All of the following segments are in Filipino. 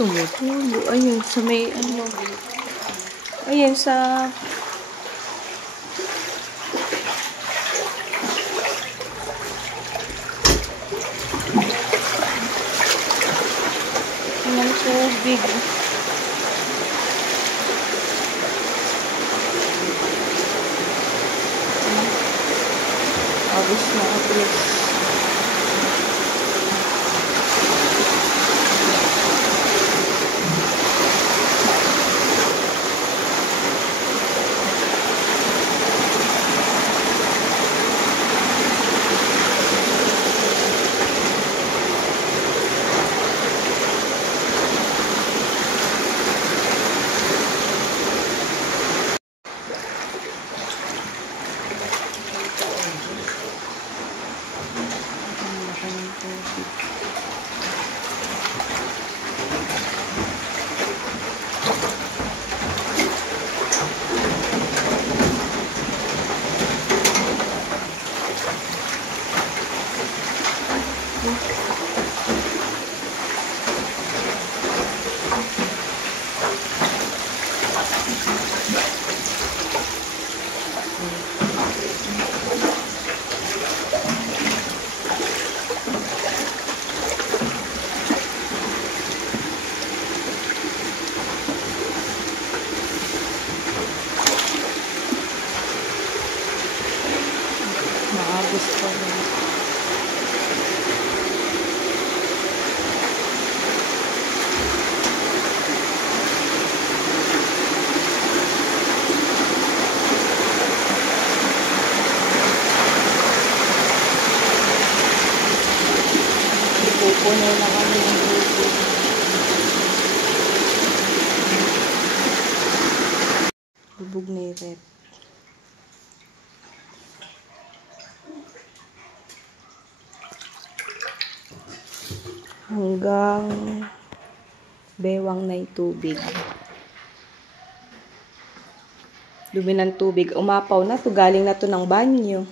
Tumutulo. Ayun, sa may ano. Ayun, sa... ng tubig. Abis na, abis. Maabos pa rin. Pupuno na kami ng tubig. Bubog na yung rep. Hanggang bewang na yung tubig. Dumi ng tubig. Umapaw na to. Galing na to ng banyo.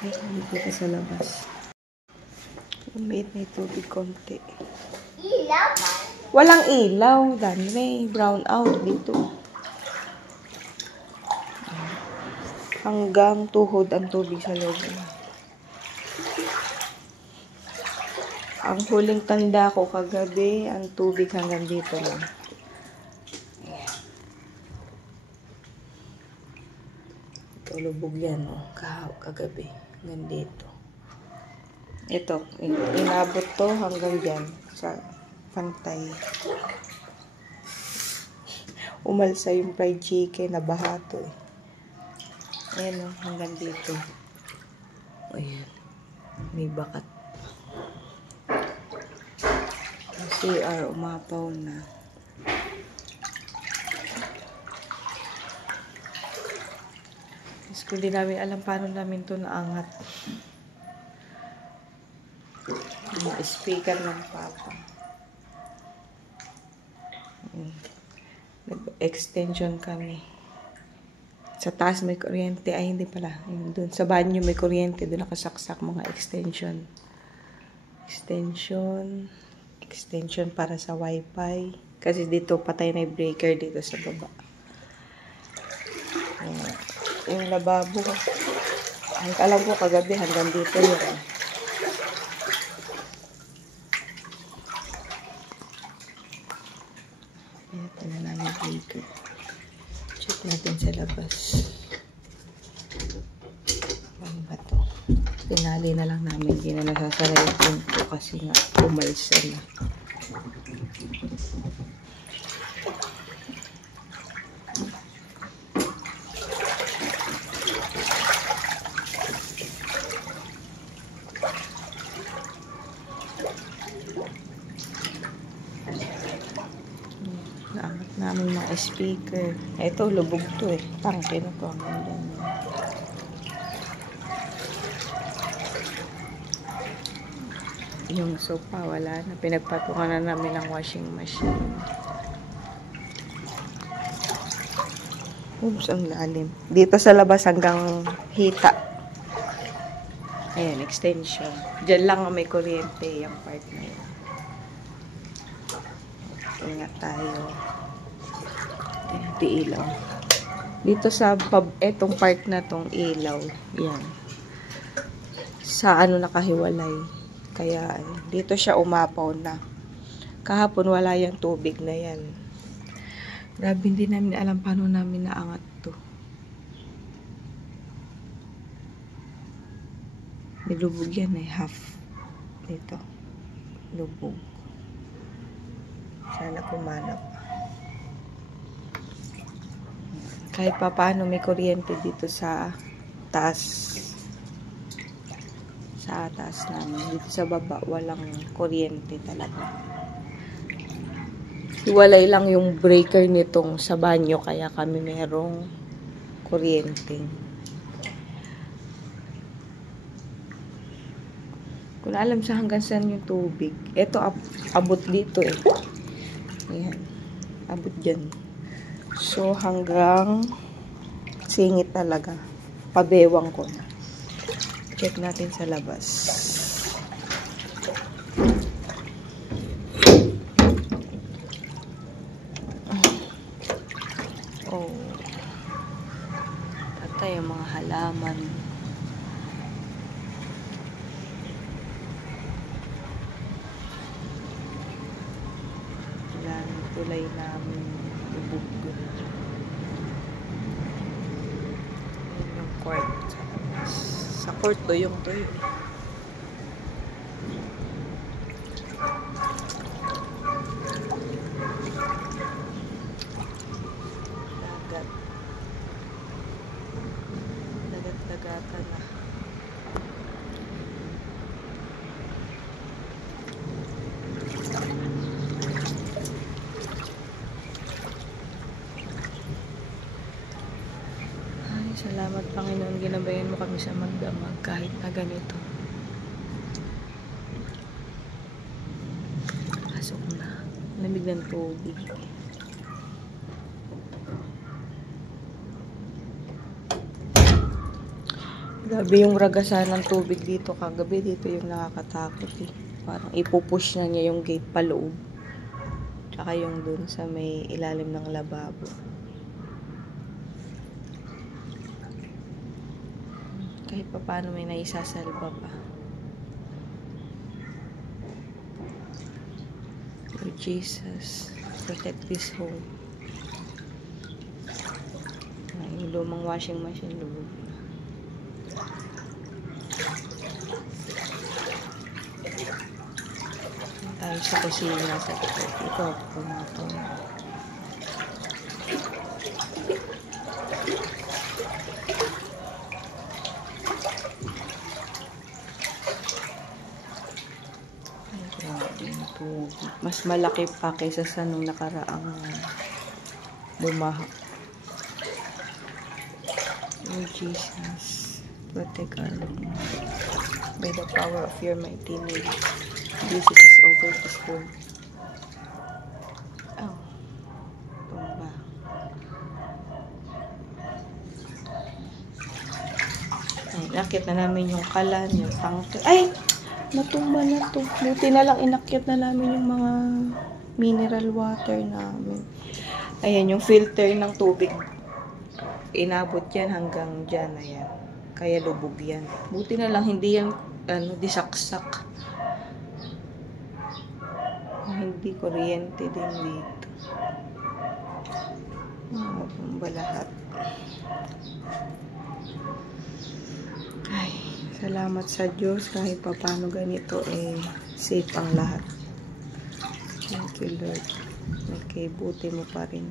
Ay, hindi kita sa labas. Umiit na yung tubig konti. Ilaw? Walang ilaw. Dami. Brown out dito. Hanggang tuhod ang tubig sa loob. Ang huling tanda ko kagabi, ang tubig hanggang dito lang. Ito, lubog yan, oh. Kagabi. Hanggang dito. Ito, inabot to hanggang dyan. Sa pantay. Umalsa yung fried chicken na bahato, eh. Ayan, oh, hanggang dito. Ayan. May bakat. Ang CR, umapaw na. Kung di namin alam paano namin ito naangat. Yung speaker ng papa. Nag-extension kami. Sa taas may kuryente. Ay, hindi pala. Doon sa banyo may kuryente. Doon nakasaksak mga extension. Extension para sa wifi. Kasi dito patay na yung breaker dito sa baba. Yung lababo. Alam ko kagabi hanggang dito yun. Ito na namin breaker. Check natin sa labas. Ano ba to? Pinali na lang namin. Hindi na nasasara yung pinto kasi nga umalsa na. Naangat namin mga speaker. Ito, lubog to eh. Tangke na to. Yung sofa, wala na. Pinagpatungan na namin ng washing machine. Oops, ang lalim. Dito sa labas hanggang hita. Ayan, extension. Diyan lang may kuryente yung part na yun. Ingat tayo. Ito ilaw. Dito sa etong part na tong ilaw. Yan. Sa ano nakahiwalay. Kaya dito siya umapaw na. Kahapon wala yung tubig na yan. Grabe, hindi namin alam paano namin naangat to. Nilubog yan eh. Half. Dito. Lubog. Sana kumana pa. Kahit pa paano may kuryente dito sa taas. Sa taas namin. Dito sa baba, walang kuryente talaga. Hiwalay lang yung breaker nitong sa banyo, kaya kami merong kuryente. Kung alam sa hanggang saan yung tubig. Ito, abot dito eh. Ayan. Abot dyan. So, hanggang singit talaga. Pabewang ko na. Check natin sa labas. Oh. Patay ang mga halaman. Wala ng tulay namin. Lubog. Ayan yung court sa labas. Sa court to yung to yun. Dagat. Dagat-dagatan na. Salamat Panginoon, ginabayan mo kami sa magdamag kahit na ganito. Pasok na. Lamig ng tubig. Grabe yung ragasan ng tubig dito kagabi. Dito yung nakakatakot eh. Parang ipupush na niya yung gate paloob. Tsaka yung dun sa may ilalim ng lababo. Kahit pa paano may naisasalba pa. Lord Jesus, protect this home. Yung lumang washing machine, lubog na. Tayo sa kusina sa likod. Ito, pumatong. Mas malaki pa kaysa sa nung nakaraang bumaha. Lord Jesus, protect our home. By the power of your mighty name, Jesus is over this home. Oh, tumba. Ay, nakit na namin yung kalan, yung tangke. Ay! Natumba na to. Buti na lang inakyat na namin yung mga mineral water namin. Ayan, yung filter ng tubig. Inabot yan hanggang dyan. Ayan. Kaya lubog yan. Buti na lang hindi yan disaksak. Hindi kuryente din dito. tumba lahat. Ay, salamat sa Diyos kahit paano ganito safe ang lahat. Thank you Lord. Nagkaibuti mo pa rin.